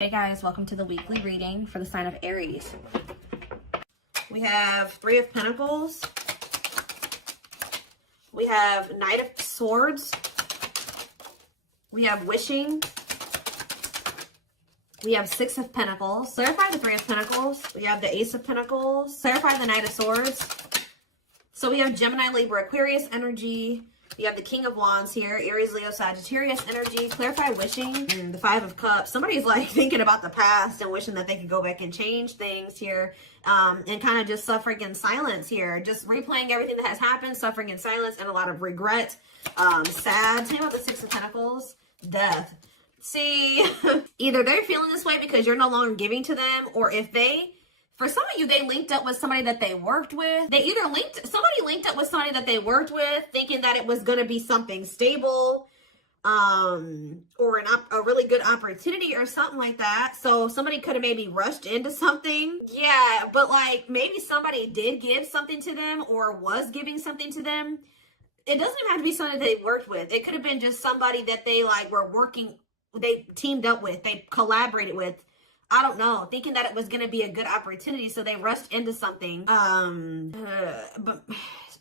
Hey guys, welcome to the weekly reading for the sign of Aries. We have Three of Pentacles. We have Knight of Swords. We have Wishing. We have Six of Pentacles. Clarify the Three of Pentacles. We have the Ace of Pentacles. Clarify the Knight of Swords. So we have Gemini, Libra, Aquarius energy. You have the King of Wands here, Aries, Leo, Sagittarius energy. Clarify Wishing. And the Five of Cups. Somebody's like thinking about the past and wishing that they could go back and change things here. And kind of just suffering in silence here. Just replaying everything that has happened, suffering in silence, and a lot of regret. Sad. Tell me about the Six of Pentacles. Death. See, either they're feeling this way because you're no longer giving to them, or if they... For some of you, they linked up with somebody that they worked with. Somebody linked up with somebody that they worked with, thinking that it was going to be something stable, or a really good opportunity or something like that. So somebody could have maybe rushed into something. Yeah, but like maybe somebody did give something to them or was giving something to them. It doesn't have to be somebody they worked with. It could have been just somebody that they like were working, they teamed up with, they collaborated with. I don't know, thinking that it was going to be a good opportunity, so they rushed into something. But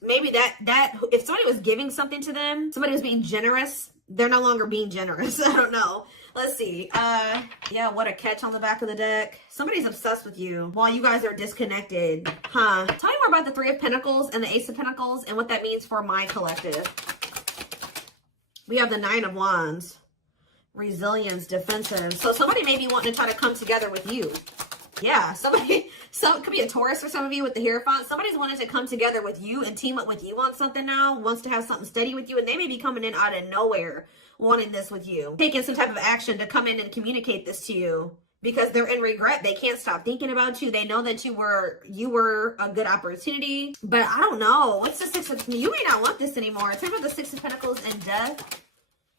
maybe that if somebody was giving something to them, somebody was being generous, they're no longer being generous. I don't know. Let's see. Yeah, what a catch on the back of the deck. Somebody's obsessed with you while you guys are disconnected. Huh. Tell me more about the Three of Pentacles and the Ace of Pentacles and what that means for my collective. We have the Nine of Wands. Resilience, defensive. So somebody may be wanting to try to come together with you. Yeah, it could be a Taurus for some of you with the Hierophant. Somebody's wanting to come together with you and team up with you on something now, wants to have something steady with you, and they may be coming in out of nowhere wanting this with you. Taking some type of action to come in and communicate this to you because they're in regret. They can't stop thinking about you. They know that you were a good opportunity, but I don't know. What's the Six of... You may not want this anymore. Talk about the Six of Pentacles and Death.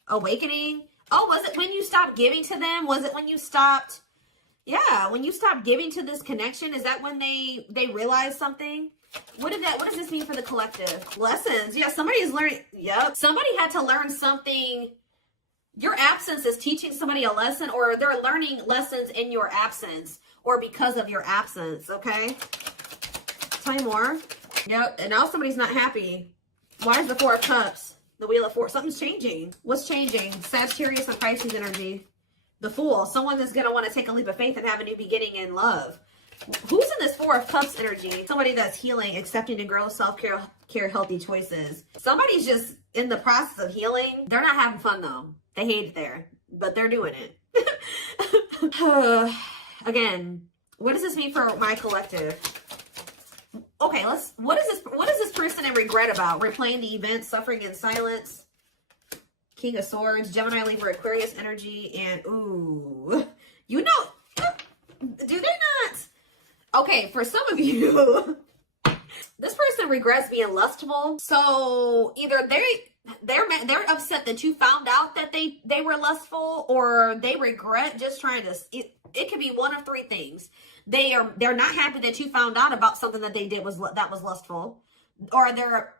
Awakening. Oh, was it when you stopped giving to them? Was it when you stopped? Yeah, when you stopped giving to this connection, is that when they realized something? What does this mean for the collective? Lessons. Yeah, somebody is learning. Yep. Somebody had to learn something. Your absence is teaching somebody a lesson, or they're learning lessons in your absence or because of your absence, okay? Tell me more. Yep, and now somebody's not happy. Why is the Four of Cups? The Wheel of Fortune. Something's changing. What's changing? Sagittarius and Pisces energy. The Fool. Someone that's going to want to take a leap of faith and have a new beginning in love. Who's in this Four of Cups energy? Somebody that's healing, accepting to grow, self-care, healthy choices. Somebody's just in the process of healing. They're not having fun, though. They hate it there, but they're doing it. Again, what does this mean for my collective? Okay, what is this person in regret about? Replaying the event, suffering in silence. King of Swords, Gemini, Libra, Aquarius energy, and ooh. You know, do they not? Okay, for some of you, this person regrets being lustful. So either they're upset that you found out that they were lustful, or they regret just trying to... It could be one of three things. They're not happy that you found out about something that they did that was lustful, or they're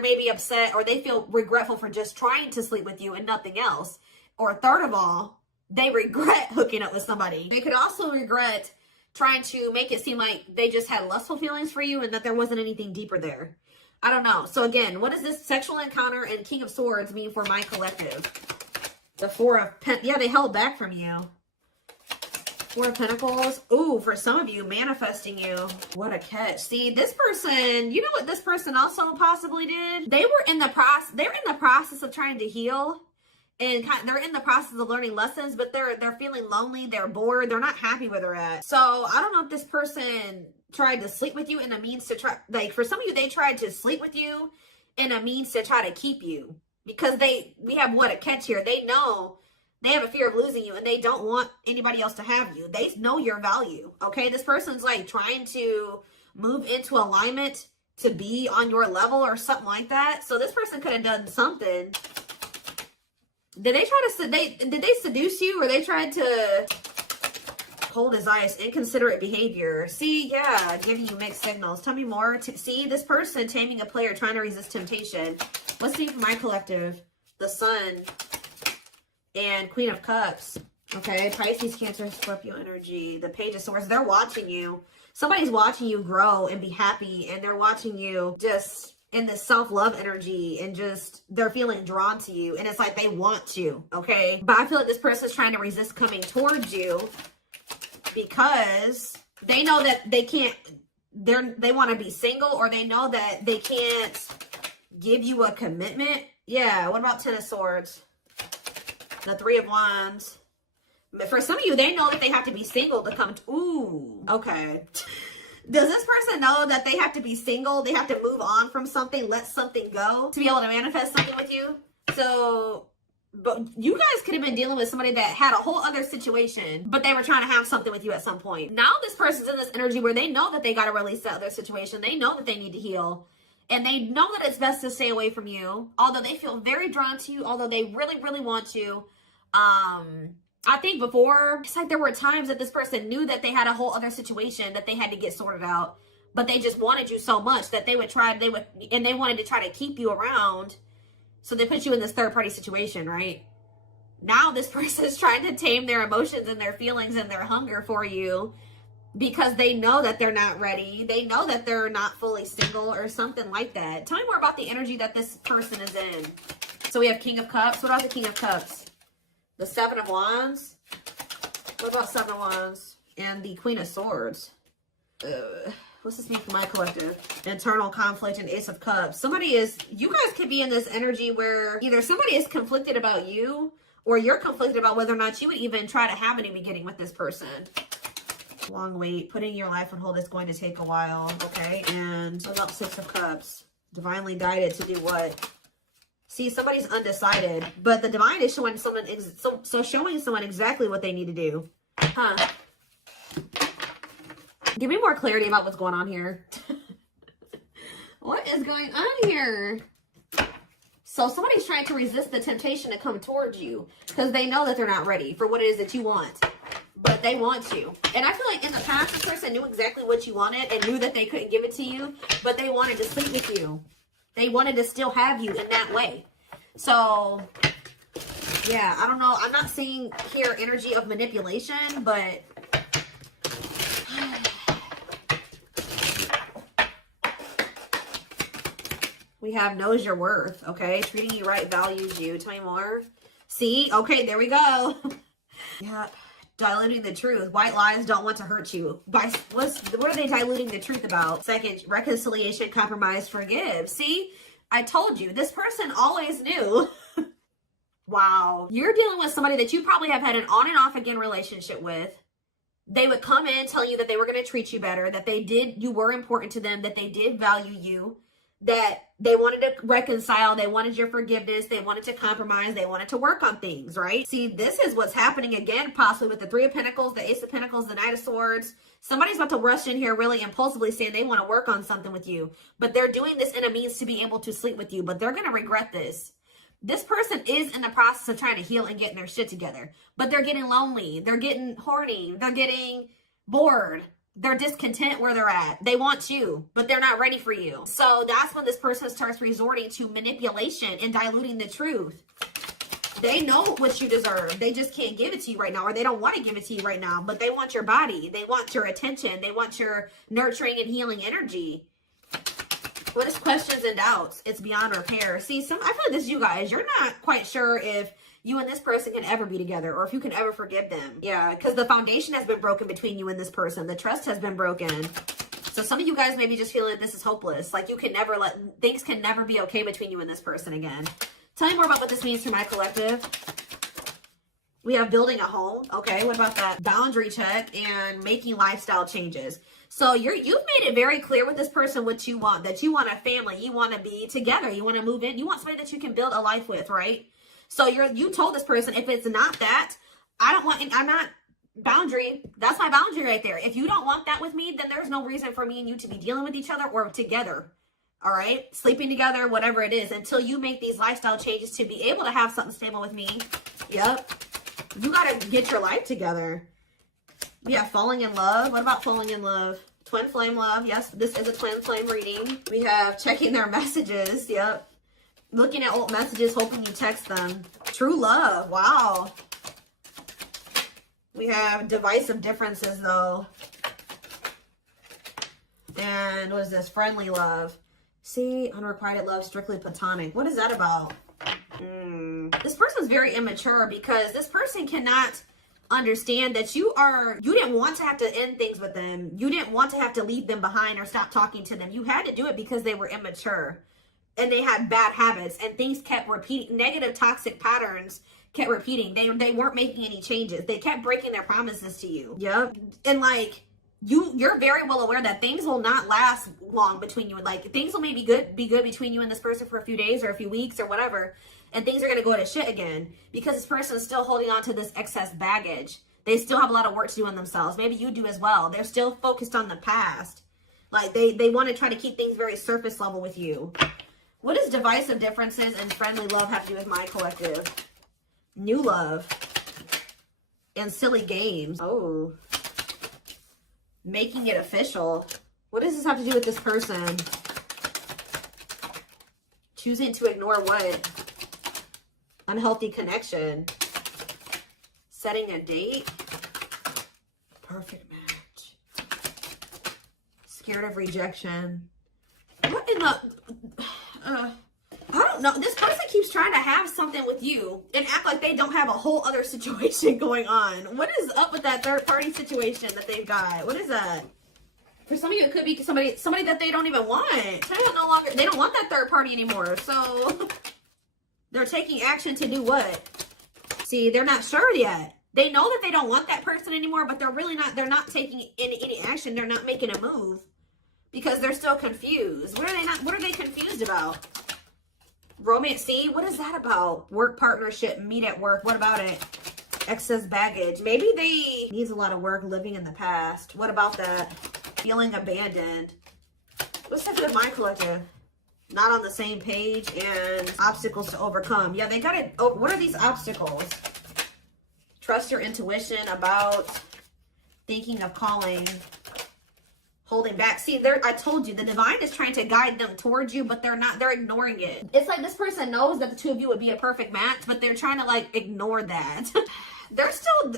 maybe upset, or they feel regretful for just trying to sleep with you and nothing else, or third of all, they regret hooking up with somebody. They could also regret trying to make it seem like they just had lustful feelings for you and that there wasn't anything deeper there. I don't know. So again, what does this sexual encounter and King of Swords mean for my collective? The Four of yeah, they held back from you. Four of Pentacles. Ooh, for some of you, manifesting you. What a catch. See, this person, you know what this person also possibly did? They're in the process of trying to heal, and they're in the process of learning lessons, but they're feeling lonely, they're bored, they're not happy where they're at. So I don't know if this person tried to sleep with you in a means to try, like for some of you, they tried to sleep with you in a means to try to keep you, because we have what a catch here. They know they have a fear of losing you, and they don't want anybody else to have you. They know your value, okay? This person's like trying to move into alignment to be on your level or something like that. So this person could have done something. Did they seduce you, or they tried to hold his eyes? Inconsiderate behavior. See, yeah, giving you mixed signals. Tell me more. See, this person taming a player, trying to resist temptation. What's the name for my collective? The Sun and Queen of Cups. Okay, Pisces, Cancer, Scorpio energy. The Page of Swords, they're watching you. Somebody's watching you grow and be happy, and they're watching you just in this self-love energy, and just they're feeling drawn to you, and it's like they want you, okay? But I feel like this person's trying to resist coming towards you because they know that they can't, they want to be single, or they know that they can't give you a commitment. Yeah, what about Ten of Swords? The Three of Wands. But for some of you, they know that they have to be single to come to, ooh, okay. Does this person know that they have to be single? They have to move on from something, let something go to be able to manifest something with you? So, but you guys could have been dealing with somebody that had a whole other situation, but they were trying to have something with you at some point. Now this person's in this energy where they know that they got to release that other situation. They know that they need to heal. And they know that it's best to stay away from you. Although they feel very drawn to you. Although they really, really want you. I think before, it's like there were times that this person knew that they had a whole other situation that they had to get sorted out, but they just wanted you so much that they wanted to try to keep you around. So they put you in this third party situation, right? Now this person is trying to tame their emotions and their feelings and their hunger for you because they know that they're not ready. They know that they're not fully single or something like that. Tell me more about the energy that this person is in. So we have King of Cups. What about the King of Cups? The Seven of Wands. What about Seven of Wands? And the Queen of Swords. What's this mean for my collective? Internal conflict and Ace of Cups. You guys could be in this energy where either somebody is conflicted about you, or you're conflicted about whether or not you would even try to have any beginning with this person. Long wait. Putting your life on hold is going to take a while. Okay. And what about Six of Cups? Divinely guided to do what? See, somebody's undecided, but the divine is showing someone, showing someone exactly what they need to do. Huh. Give me more clarity about what's going on here. What is going on here? So somebody's trying to resist the temptation to come towards you because they know that they're not ready for what it is that you want, but they want you. And I feel like in the past, this person knew exactly what you wanted and knew that they couldn't give it to you, but they wanted to sleep with you. They wanted to still have you in that way. So, yeah, I don't know. I'm not seeing here energy of manipulation, but we have knows your worth, okay? Treating you right, values you. Tell me more. See? Okay, there we go. Yeah. Diluting the truth. White lies don't want to hurt you. What are they diluting the truth about? Second, reconciliation, compromise, forgive. See? I told you. This person always knew. Wow. You're dealing with somebody that you probably have had an on and off again relationship with. They would come in telling you that they were going to treat you better, that you were important to them, that they did value you, that they wanted to reconcile, they wanted your forgiveness, they wanted to compromise, they wanted to work on things, right? See, this is what's happening again, possibly with the Three of Pentacles, the Ace of Pentacles, the Knight of Swords. Somebody's about to rush in here really impulsively saying they want to work on something with you, but they're doing this in a means to be able to sleep with you, but they're going to regret this. This person is in the process of trying to heal and getting their shit together, but they're getting lonely, they're getting horny, they're getting bored. They're discontent where they're at. They want you, but they're not ready for you. So that's when this person starts resorting to manipulation and diluting the truth. They know what you deserve. They just can't give it to you right now, or they don't want to give it to you right now, but they want your body. They want your attention. They want your nurturing and healing energy. What is questions and doubts? It's beyond repair. See, I feel like this is you guys. You're not quite sure if you and this person can ever be together, or if you can ever forgive them. Yeah, because the foundation has been broken between you and this person. The trust has been broken. So some of you guys maybe just feel like this is hopeless. Like you can never things can never be okay between you and this person again. Tell me more about what this means for my collective. We have building a home. Okay, what about that? Boundary check and making lifestyle changes. So you've made it very clear with this person what you want. That you want a family. You want to be together. You want to move in. You want somebody that you can build a life with, right? So you told this person, if it's not that, I'm not boundary. That's my boundary right there. If you don't want that with me, then there's no reason for me and you to be dealing with each other or together. All right. Sleeping together, whatever it is, until you make these lifestyle changes to be able to have something stable with me. Yep. You got to get your life together. Yeah. Falling in love. What about falling in love? Twin flame love. Yes. This is a twin flame reading. We have checking their messages. Yep. Looking at old messages, hoping you text them. True love. Wow. We have divisive differences, though. And what is this? Friendly love. See, unrequited love, strictly platonic. What is that about? This person's very immature because this person cannot understand that you didn't want to have to end things with them. You didn't want to have to leave them behind or stop talking to them. You had to do it because they were immature and they had bad habits and things kept repeating. Negative, toxic patterns kept repeating. They weren't making any changes. They kept breaking their promises to you. Yep. And like, you're very well aware that things will not last long between you. Like, things will maybe be good between you and this person for a few days or a few weeks or whatever. And things are going to go to shit again because this person is still holding on to this excess baggage. They still have a lot of work to do on themselves. Maybe you do as well. They're still focused on the past. Like, they want to try to keep things very surface level with you. What does divisive differences and friendly love have to do with my collective? New love and silly games. Oh. Making it official. What does this have to do with this person? Choosing to ignore what? Unhealthy connection. Setting a date. Perfect match. Scared of rejection. What in the... I don't know. This person keeps trying to have something with you and act like they don't have a whole other situation going on. What is up with that third party situation that they've got? What is that? For some of you, it could be somebody that they don't even want. They don't want that third party anymore. So they're taking action to do what? See, they're not sure yet. They know that they don't want that person anymore, but they're not taking any action. They're not making a move because they're still confused. What are they confused about? Romance, see, what is that about? Work partnership, meet at work. What about it? Excess baggage. Maybe they needs a lot of work living in the past. What about that? Feeling abandoned. What's that with my collective? Not on the same page and obstacles to overcome. Yeah, they got it. Oh, what are these obstacles? Trust your intuition about thinking of calling. Holding back. See, I told you, the divine is trying to guide them towards you, but they're ignoring it. It's like this person knows that the two of you would be a perfect match, but they're trying to like ignore that.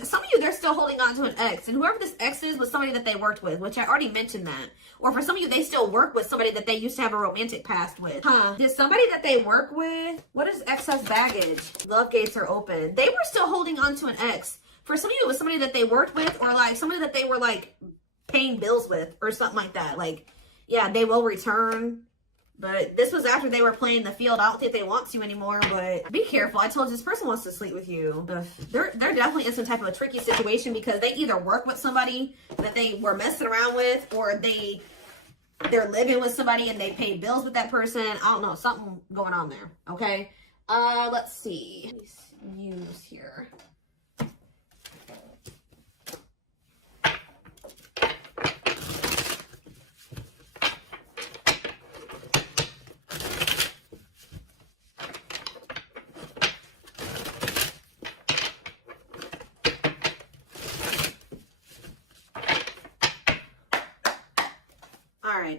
Some of you, they're still holding on to an ex, and whoever this ex is was somebody that they worked with, which I already mentioned that. Or for some of you, they still work with somebody that they used to have a romantic past with. Did somebody that they work with, what is excess baggage? Love gates are open. They were still holding on to an ex. For some of you, it was somebody that they worked with, or like somebody that they were like paying bills with or something like that. Like, yeah, they will return, but this was after they were playing the field. I don't think they want to anymore, but be careful. I told you, this person wants to sleep with you. They're definitely in some type of a tricky situation because they either work with somebody that they were messing around with, or they're living with somebody and they pay bills with that person. I don't know, something going on there. Okay, let's see. Use here.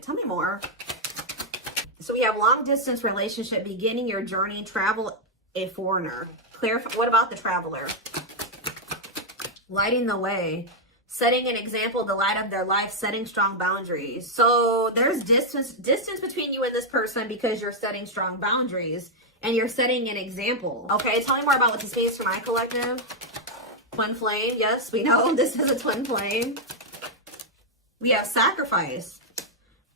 Tell me more. So we have long distance relationship, beginning your journey, travel, a foreigner. Clarify. What about the traveler? Lighting the way, setting an example, the light of their life, setting strong boundaries. So there's distance between you and this person because you're setting strong boundaries and you're setting an example. Okay, tell me more about what this means for my collective. Twin flame. Yes, we know this is a twin flame. We have sacrifice.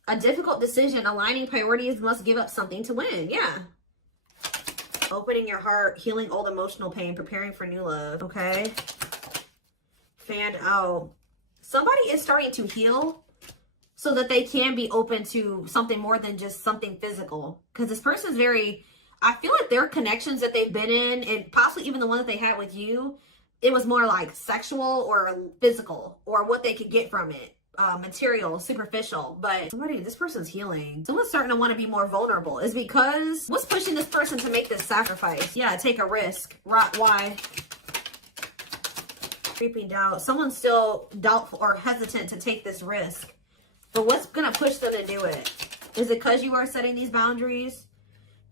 A difficult decision, aligning priorities, must give up something to win. Yeah. Opening your heart, healing old emotional pain, preparing for new love. Okay. Fanned out. Somebody is starting to heal so that they can be open to something more than just something physical. Because this person's I feel like their connections that they've been in, and possibly even the one that they had with you, it was more like sexual or physical, or what they could get from it. Material, superficial, but this person's healing. Someone's starting to want to be more vulnerable. Is because what's pushing this person to make this sacrifice? Yeah, take a risk. Why? Creeping doubt. Someone's still doubtful or hesitant to take this risk. But what's gonna push them to do it? Is it because you are setting these boundaries?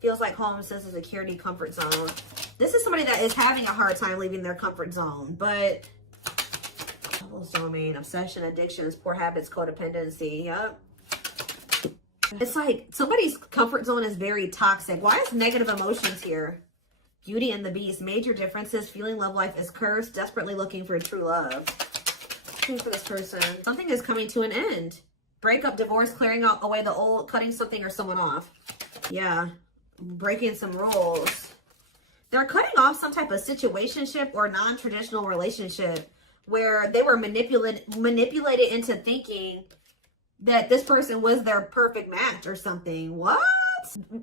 Feels like home, sense of security, comfort zone. This is somebody that is having a hard time leaving their comfort zone, but False domain, obsession, addictions, poor habits, codependency. Yep. It's like somebody's comfort zone is very toxic. Why is negative emotions here? Beauty and the Beast, major differences, feeling love life is cursed, desperately looking for true love. Looking for this person. Something is coming to an end. Breakup, divorce, clearing out away the old, cutting something or someone off. Yeah. Breaking some rules. They're cutting off some type of situationship or non-traditional relationship where they were manipulated into thinking that this person was their perfect match or something. What?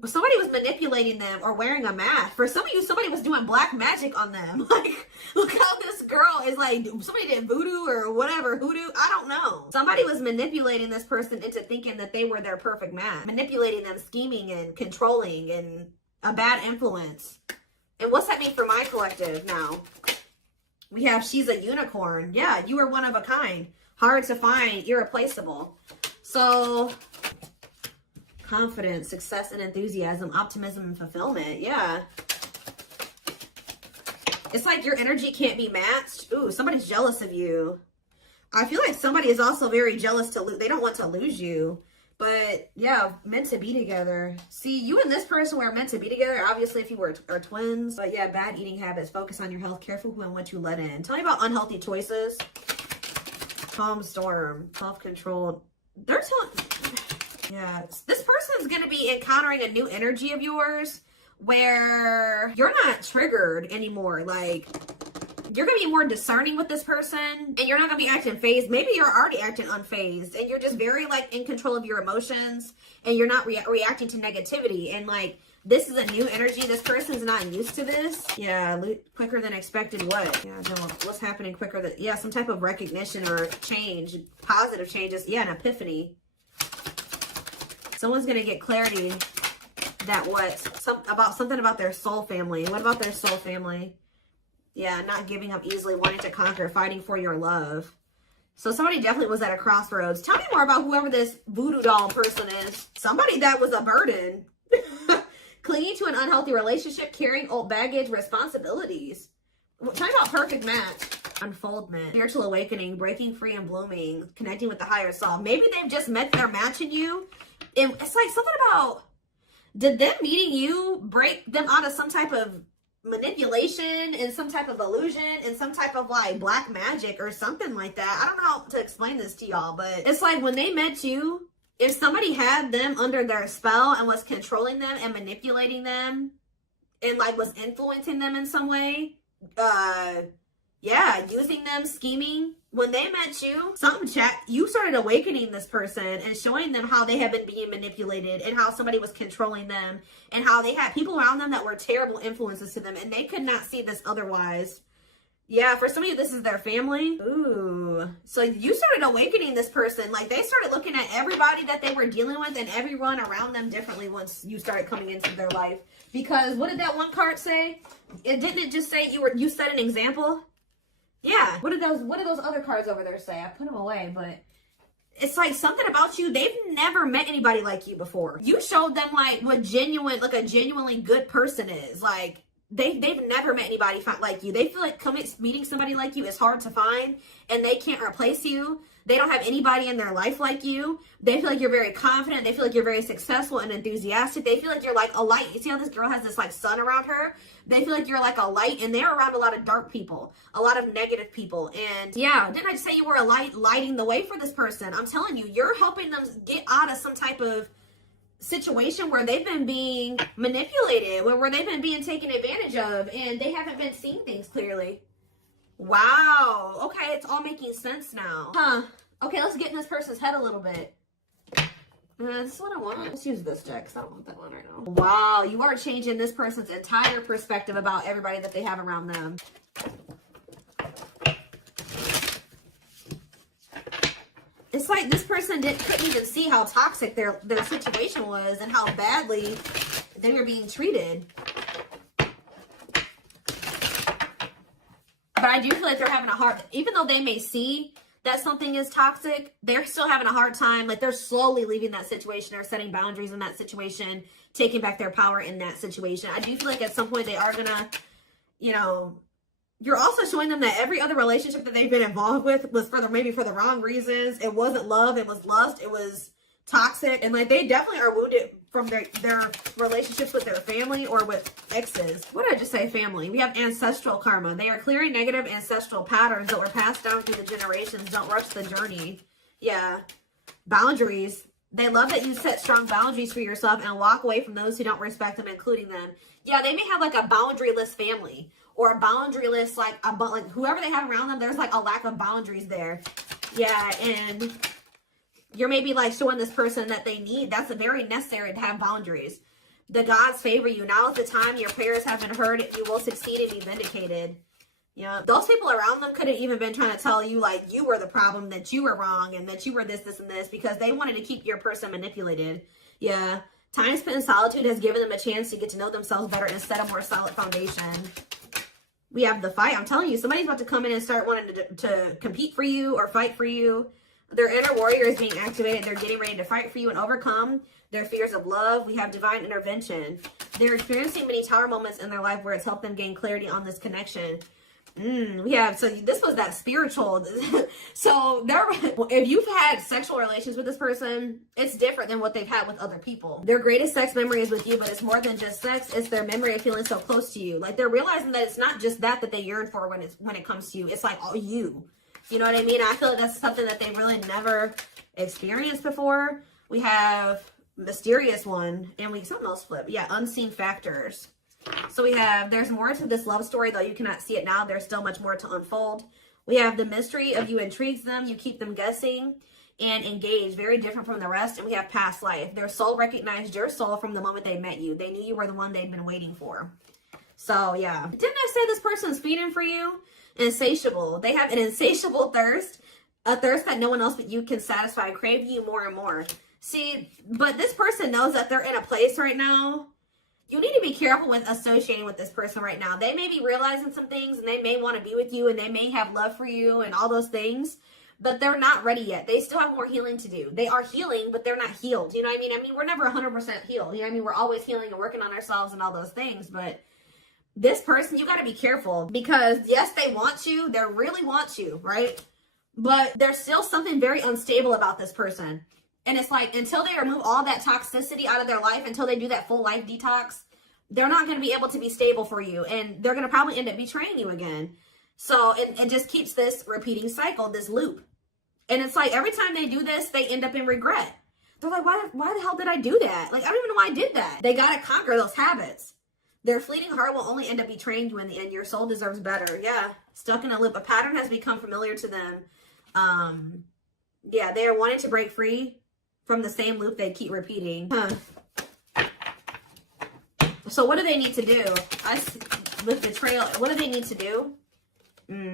Somebody was manipulating them or wearing a mask. For some of you, somebody was doing black magic on them. Like, look how this girl is like, somebody did voodoo or whatever, hoodoo. I don't know. Somebody was manipulating this person into thinking that they were their perfect match. Manipulating them, scheming and controlling and a bad influence. And what's that mean for my collective now? We have she's a unicorn. Yeah, you are one of a kind. Hard to find, irreplaceable. So, confidence, success and enthusiasm, optimism and fulfillment. Yeah. It's like your energy can't be matched. Ooh, somebody's jealous of you. I feel like somebody is also very jealous to lose. They don't want to lose you. But yeah, meant to be together. See, you and this person were meant to be together. Obviously, if you are twins. But yeah, bad eating habits. Focus on your health. Careful who and what you let in. Tell me about unhealthy choices. Calm storm. Self-controlled. They're telling... Yeah, this person is going to be encountering a new energy of yours where you're not triggered anymore. Like, you're going to be more discerning with this person and you're not going to be acting phased. Maybe you're already acting unfazed and you're just very like in control of your emotions and you're not reacting to negativity. And like, this is a new energy. This person's not used to this. Yeah, quicker than expected. What? Yeah, no, what's happening quicker than, yeah, some type of recognition or change, positive changes. Yeah, an epiphany. Someone's going to get clarity that something about their soul family. What about their soul family? Yeah, not giving up easily, wanting to conquer, fighting for your love. So somebody definitely was at a crossroads. Tell me more about whoever this voodoo doll person is. Somebody that was a burden. Clinging to an unhealthy relationship, carrying old baggage, responsibilities. Tell me about perfect match. Unfoldment, spiritual awakening, breaking free and blooming, connecting with the higher self. Maybe they've just met their match in you. And it's like something about, did them meeting you break them out of some type of manipulation and some type of illusion and some type of like black magic or something like that? I don't know how to explain this to y'all, but it's like when they met you, if somebody had them under their spell and was controlling them and manipulating them and like was influencing them in some way, yeah, using them, scheming. When they met you, you started awakening this person and showing them how they have been being manipulated and how somebody was controlling them and how they had people around them that were terrible influences to them and they could not see this otherwise. Yeah, for some of you, this is their family. Ooh. So you started awakening this person. Like they started looking at everybody that they were dealing with and everyone around them differently once you started coming into their life. Because what did that one card say? Didn't it just say you set an example? Yeah. What did those other cards over there say? I put them away, but it's like something about you. They've never met anybody like you before. You showed them like what a genuinely good person is. Like they've never met anybody like you. They feel like meeting somebody like you is hard to find and they can't replace you. They don't have anybody in their life like you. They feel like you're very confident. They feel like you're very successful and enthusiastic. They feel like you're like a light. You see how this girl has this like sun around her? They feel like you're like a light and they're around a lot of dark people, a lot of negative people. And yeah, didn't I just say you were a light lighting the way for this person? I'm telling you, you're helping them get out of some type of situation where they've been being manipulated, where they've been being taken advantage of and they haven't been seeing things clearly. Wow. Okay, it's all making sense now. Huh. Okay, let's get in this person's head a little bit. This is what I want. Let's use this deck because I don't want that one right now. Wow, you are changing this person's entire perspective about everybody that they have around them. It's like this person couldn't even see how toxic their situation was and how badly they were being treated. But I do feel like they're having a hard, even though they may see that something is toxic, they're still having a hard time. Like they're slowly leaving that situation or setting boundaries in that situation, taking back their power in that situation. I do feel like at some point they are gonna, You're also showing them that every other relationship that they've been involved with was maybe for the wrong reasons. It wasn't love, it was lust, it was toxic. And like, they definitely are wounded from their relationships with their family or with exes. What did I just say? Family. We have ancestral karma. They are clearing negative ancestral patterns that were passed down through the generations. Don't rush the journey. Yeah. Boundaries. They love that you set strong boundaries for yourself and walk away from those who don't respect them, including them. Yeah, they may have like a boundaryless family or a boundaryless, like whoever they have around them, there's like a lack of boundaries there. Yeah, and you're maybe like showing this person that they need. That's very necessary to have boundaries. The gods favor you. Now is the time your prayers have been heard. You will succeed and be vindicated. Yeah, those people around them could have even been trying to tell you like you were the problem, that you were wrong, and that you were this, and this, because they wanted to keep your person manipulated. Yeah, time spent in solitude has given them a chance to get to know themselves better and set a more solid foundation. We have the fight. I'm telling you, somebody's about to come in and start wanting to compete for you or fight for you. Their inner warrior is being activated. They're getting ready to fight for you and overcome their fears of love. We have divine intervention. They're experiencing many tower moments in their life where it's helped them gain clarity on this connection. We have, so this was that spiritual. So if you've had sexual relations with this person, it's different than what they've had with other people. Their greatest sex memory is with you, but it's more than just sex. It's their memory of feeling so close to you. Like, they're realizing that it's not just that they yearn for when it comes to you. It's like all you. You know what I mean? I feel like that's something that they really never experienced before. We have mysterious one, and something else flip. Yeah, unseen factors. So we have, there's more to this love story, though you cannot see it now. There's still much more to unfold. We have the mystery of you intrigues them. You keep them guessing and engaged. Very different from the rest. And we have past life. Their soul recognized your soul from the moment they met you. They knew you were the one they'd been waiting for. So, yeah. Didn't I say this person's feeding for you? Insatiable. They have an insatiable thirst. A thirst that no one else but you can satisfy. Craving you more and more. See, but this person knows that they're in a place right now. You need to be careful with associating with this person right now. They may be realizing some things, and they may want to be with you, and they may have love for you and all those things, but they're not ready yet. They still have more healing to do. They are healing, but they're not healed. You know what I mean? I mean, we're never 100% healed. You know what I mean? We're always healing and working on ourselves and all those things, but this person, you got to be careful, because yes, they want you. They really want you, right? But there's still something very unstable about this person. And it's like, until they remove all that toxicity out of their life, until they do that full life detox, they're not going to be able to be stable for you. And they're going to probably end up betraying you again. So it just keeps this repeating cycle, this loop. And it's like, every time they do this, they end up in regret. They're like, why the hell did I do that? Like, I don't even know why I did that. They got to conquer those habits. Their fleeting heart will only end up betraying you in the end. Your soul deserves better. Yeah. Stuck in a loop. A pattern has become familiar to them. Yeah, they are wanting to break free from the same loop they keep repeating. So what do they need to do? With betrayal, what do they need to do?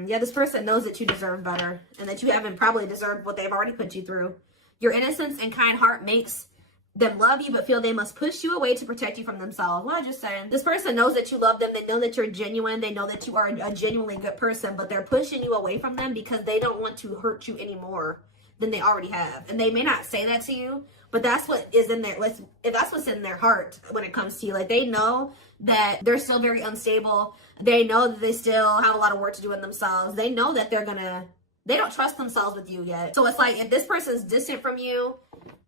Yeah, this person knows that you deserve better, and that you haven't probably deserved what they've already put you through. Your innocence and kind heart makes them love you, but feel they must push you away to protect you from themselves. What I just said. This person knows that you love them. They know that you're genuine. They know that you are a genuinely good person, but they're pushing you away from them because they don't want to hurt you anymore than they already have. And they may not say that to you, but that's what is in there. That's what's in their heart when it comes to you. Like, they know that they're still very unstable. They know that they still have a lot of work to do in themselves. They know that they don't trust themselves with you yet. So it's like, if this person's distant from you,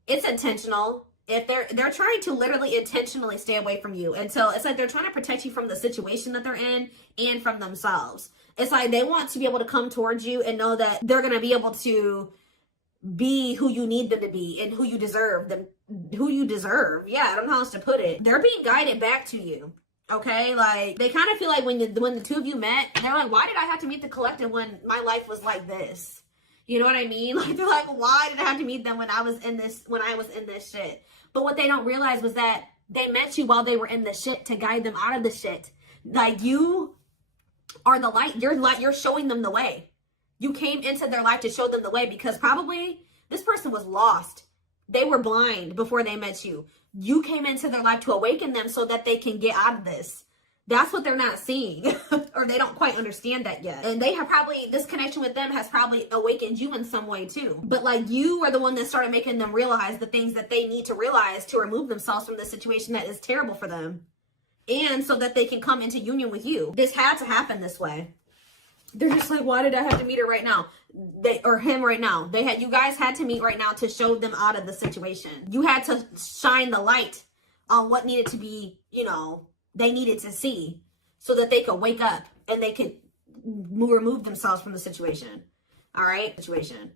it's intentional. If they're trying to literally intentionally stay away from you until it's like they're trying to protect you from the situation that they're in and from themselves. It's like they want to be able to come towards you and know that they're going to be able to be who you need them to be and who you deserve. Yeah, I don't know how else to put it. They're being guided back to you. Okay, like, they kind of feel like when the two of you met, they're like, why did I have to meet the collective when my life was like this? You know what I mean? Like, they're like, why did I have to meet them when I was in this shit? But what they don't realize was that they met you while they were in the shit to guide them out of the shit. Like, you are the light. You're showing them the way. You came into their life to show them the way, because probably this person was lost. They were blind before they met you. You came into their life to awaken them so that they can get out of this. That's what they're not seeing, or they don't quite understand that yet. And they have this connection with them has probably awakened you in some way too. But like, you are the one that started making them realize the things that they need to realize to remove themselves from the situation that is terrible for them. And so that they can come into union with you. This had to happen this way. They're just like, why did I have to meet her right now? Or him right now. You guys had to meet right now to show them out of the situation. You had to shine the light on what needed to be, they needed to see so that they could wake up and they could remove themselves from the situation. All right? Situation.